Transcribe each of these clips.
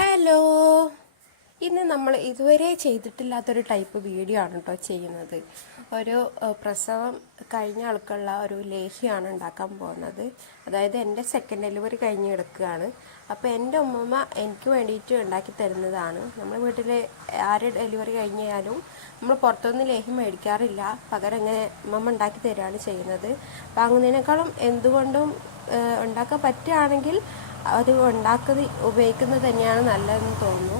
Hello. ഇന്ന് നമ്മൾ ഇതുവരെ ചെയ്തിട്ടില്ലാത്തൊരു ടൈപ്പ് വീഡിയോ ആണ് കേട്ടോ ചെയ്യുന്നത്. ഒരു പ്രസവം കഴിഞ്ഞ ആൾക്കുള്ള ഒരു ലേഹിയാണ് ഉണ്ടാക്കാൻ പോകുന്നത്. അതായത് എന്റെ സെക്കൻഡ് ഡെലിവറി കഴിഞ്ഞ് കിടക്കുകയാണ്. അപ്പോൾ എന്റെ ഉമ്മമ്മ എനിക്ക് വേണ്ടിയിട്ട് ഉണ്ടാക്കി തരുന്നതാണ്. നമ്മൾ വീട്ടിൽ ആര് ഡെലിവറി കഴിഞ്ഞാലും നമ്മൾ പുറത്തുനിന്ന് ലേഹി മേടിക്കാറില്ല. പകരം ഇങ്ങനെ ഉമ്മമ്മ ഉണ്ടാക്കി തരികയാണ് ചെയ്യുന്നത്. വാങ്ങുന്നതിനേക്കാളും എന്തുകൊണ്ടും ഉണ്ടാക്കാൻ പറ്റുകയാണെങ്കിൽ അത് ഉണ്ടാക്കുന്നത് ഉപയോഗിക്കുന്നത് തന്നെയാണ് നല്ലതെന്ന് തോന്നുന്നു.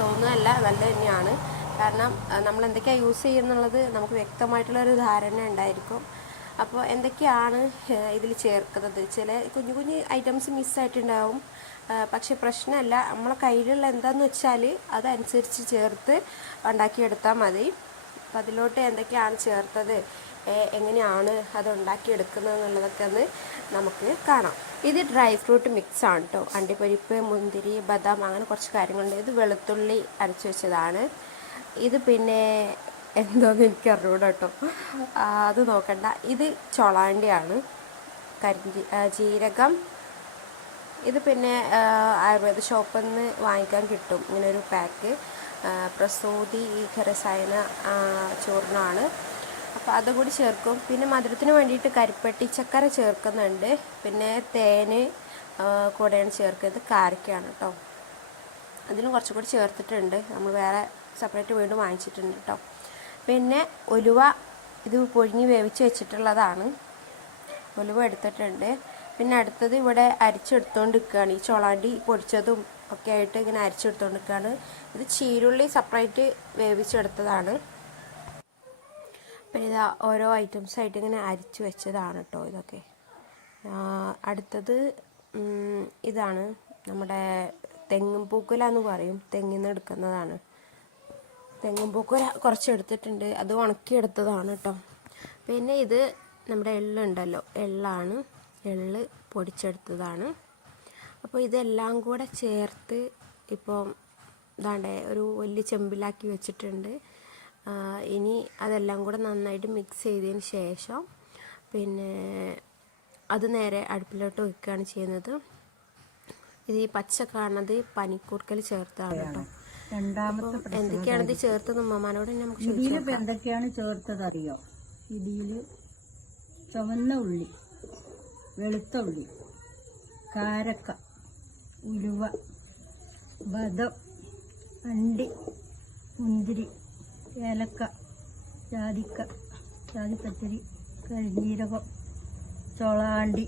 തോന്നുന്നതല്ല നല്ലത് തന്നെയാണ്. കാരണം നമ്മൾ എന്തൊക്കെയാണ് യൂസ് ചെയ്യുന്നുള്ളത് നമുക്ക് വ്യക്തമായിട്ടുള്ളൊരു ധാരണ ഉണ്ടായിരിക്കും. അപ്പോൾ എന്തൊക്കെയാണ് ഇതിൽ ചേർക്കുന്നത്? ചില കുഞ്ഞു കുഞ്ഞു ഐറ്റംസ് മിസ്സായിട്ടുണ്ടാവും പക്ഷെ പ്രശ്നമല്ല. നമ്മളെ കയ്യിലുള്ള എന്താന്ന് വെച്ചാൽ അതനുസരിച്ച് ചേർത്ത് ഉണ്ടാക്കിയെടുത്താൽ മതി. അപ്പം അതിലോട്ട് എന്തൊക്കെയാണ് ചേർത്തത്? എങ്ങനെയാണ് അത് ഉണ്ടാക്കിയെടുക്കുന്നത് എന്നുള്ളതൊക്കെ ഒന്ന് നമുക്ക് കാണാം. ഇത് ഡ്രൈ ഫ്രൂട്ട് മിക്സ് ആണ് കേട്ടോ അണ്ടിപ്പരിപ്പ് മുന്തിരി ബദാം അങ്ങനെ കുറച്ച് കാര്യങ്ങളുണ്ട്. ഇത് വെളുത്തുള്ളി അരച്ച് വെച്ചതാണ്. ഇത് പിന്നെ എന്തോന്ന് എനിക്ക് അറിഞ്ഞൂടാ കേട്ടോ അത് നോക്കണ്ട. ഇത് ചൊളാണ്ടിയാണ്. കരിഞ്ചി ജീരകം. ഇത് പിന്നെ ആയുർവേദ ഷോപ്പിൽ നിന്ന് വാങ്ങിക്കാൻ കിട്ടും. ഇങ്ങനൊരു പാക്ക് പ്രസൂതി രസായന ചൂർണമാണ് അപ്പോൾ അതും കൂടി ചേർക്കും. പിന്നെ മധുരത്തിന് വേണ്ടിയിട്ട് കരിപ്പെട്ടി ചക്കര ചേർക്കുന്നുണ്ട്. പിന്നെ തേന് കൂടെയാണ് ചേർക്കുന്നത്. കാരക്കയാണ് കേട്ടോ അതിലും കുറച്ചും കൂടി ചേർത്തിട്ടുണ്ട്. നമ്മൾ വേറെ സെപ്പറേറ്റ് വീണ്ടും വാങ്ങിച്ചിട്ടുണ്ട് കേട്ടോ പിന്നെ ഉലുവ ഇത് പൊഴിഞ്ഞ് വേവിച്ച് വെച്ചിട്ടുള്ളതാണ്. ഉലുവ എടുത്തിട്ടുണ്ട്. പിന്നെ അടുത്തത് ഇവിടെ അരിച്ചെടുത്തുകൊണ്ട് നിൽക്കുകയാണ് ഈ ചൊളാണ്ടി പൊടിച്ചതും ഒക്കെ ആയിട്ട് ഇങ്ങനെ അരിച്ചെടുത്തുകൊണ്ട് നിൽക്കുകയാണ് ഇത് ചീരുള്ളി സെപ്പറേറ്റ് വേവിച്ചെടുത്തതാണ്. പിന്നെ ഇതാ ഓരോ ഐറ്റംസ് ആയിട്ട് ഇങ്ങനെ അരിച്ചു വെച്ചതാണ് കേട്ടോ ഇതൊക്കെ. അടുത്തത് ഇതാണ് നമ്മുടെ തെങ്ങും പൂക്കുല എന്ന് പറയും. തെങ്ങിൽ നിന്ന് എടുക്കുന്നതാണ്. തെങ്ങും പൂക്കുല കുറച്ച് എടുത്തിട്ടുണ്ട്. അത് ഉണക്കിയെടുത്തതാണ് കേട്ടോ പിന്നെ ഇത് നമ്മുടെ എള്ളുണ്ടല്ലോ. എള്ളാണ് എള്ള് പൊടിച്ചെടുത്തതാണ്. അപ്പോൾ ഇതെല്ലാം കൂടെ ചേർത്ത് ഇപ്പോൾ ഇതാണ്ടേ ഒരു വലിയ ചെമ്പിലാക്കി വെച്ചിട്ടുണ്ട്. ഇനി അതെല്ലാം കൂടെ നന്നായിട്ട് മിക്സ് ചെയ്തതിന് ശേഷം പിന്നെ അത് നേരെ അടുപ്പിലോട്ട് വെക്കുകയാണ് ചെയ്യുന്നത്. ഇത് ഈ പച്ച കാണുന്നത് പനിക്കൂർക്കൽ ചേർത്താണ് കേട്ടോ. എന്തൊക്കെയാണ് ഇത് ചേർത്തത്? ഉമ്മമാനോട് നമുക്ക് ഇതിലിപ്പോ എന്തൊക്കെയാണ് ചേർത്തത് അറിയോ ഇതിൽ ചുവന്ന ഉള്ളി വെളുത്ത ഉള്ളി കാരക്ക ഉലുവ ബദം അണ്ടി മുന്തിരി ഏലക്ക ജാതിക്ക ജാതിപ്പച്ചരി കരിഞ്ഞീരകം ചൊളാണ്ടി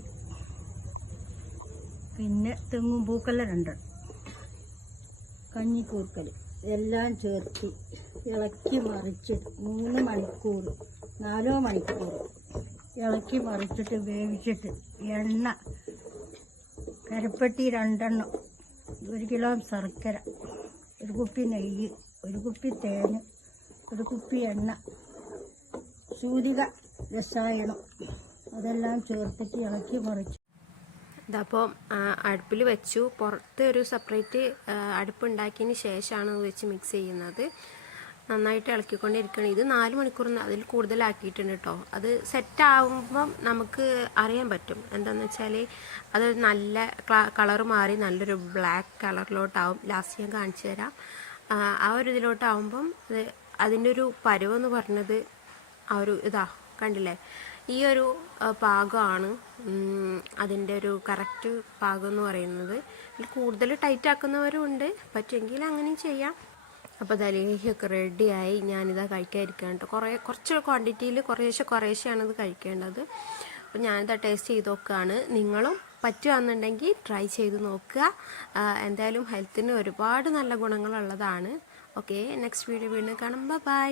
പിന്നെ തെങ്ങും പൂക്കല്ല രണ്ട്. കഞ്ഞിക്കൂർക്കൽ എല്ലാം ചേർത്ത് ഇളക്കി മറിച്ച് മൂന്ന് മണിക്കൂർ നാലോ മണിക്കൂർ ഇളക്കി മറിച്ചിട്ട് വേവിച്ചിട്ട് എണ്ണ കരപ്പെട്ടി രണ്ടെണ്ണം ഒരു കിലോ ശർക്കര ഒരു കുപ്പി നെയ്യ് ഒരു കുപ്പി തേന് ഒരു കുപ്പി എണ്ണ സൂതിക രസായനം അതെല്ലാം ചേർത്തിട്ട് ഇളക്കി മറിച്ചു. ഇതപ്പോൾ അടുപ്പിൽ വെച്ചു. പുറത്ത് ഒരു സെപ്പറേറ്റ് അടുപ്പ് ഉണ്ടാക്കിയതിന് ശേഷമാണ് വെച്ച് മിക്സ് ചെയ്യുന്നത്. നന്നായിട്ട് ഇളക്കിക്കൊണ്ടിരിക്കണം ഇത് നാല് മണിക്കൂർ അതിൽ കൂടുതലാക്കിയിട്ടുണ്ട് കേട്ടോ. അത് സെറ്റ് നമുക്ക് അറിയാൻ പറ്റും. എന്താണെന്ന് വെച്ചാൽ അത് നല്ല കളർ മാറി നല്ലൊരു ബ്ലാക്ക് കളറിലോട്ടാവും ലാസ്റ്റ് ഞാൻ കാണിച്ചു തരാം ആ, ഒരു ഇതിലോട്ടാവുമ്പം ഇത് അതിന്റെ ഒരു പരുവെന്ന് പറഞ്ഞത് ആ ഒരു ഇതാ കണ്ടില്ലേ? ഈ ഒരു പാകമാണ് അതിന്റെ ഒരു കറക്റ്റ് പാകം എന്ന് പറയുന്നത് കൂടുതൽ ടൈറ്റ് ആക്കുന്നവരും ഉണ്ട്. പറ്റുമെങ്കിൽ അങ്ങനെയും ചെയ്യാം. അപ്പോൾ ദലേഹിയൊക്കെ റെഡിയായി ഞാനിതാ കഴിക്കാതിരിക്കുകയാണ് കേട്ടോ. കുറേ കുറച്ച് ക്വാണ്ടിറ്റിയിൽ കുറേശ്ശെ കുറേശ്ശെയാണ് ഇത് കഴിക്കേണ്ടത്. അപ്പോൾ ഞാനിതാ ടേസ്റ്റ് ചെയ്ത് നോക്കുകയാണ്. നിങ്ങളും പറ്റുകയാണെന്നുണ്ടെങ്കിൽ ട്രൈ ചെയ്ത് നോക്കുക. എന്തായാലും ഹെൽത്തിന് ഒരുപാട് നല്ല ഗുണങ്ങളുള്ളതാണ്. ഓക്കെ നെക്സ്റ്റ് വീഡിയോ വീണ്ടും കാണും ബൈ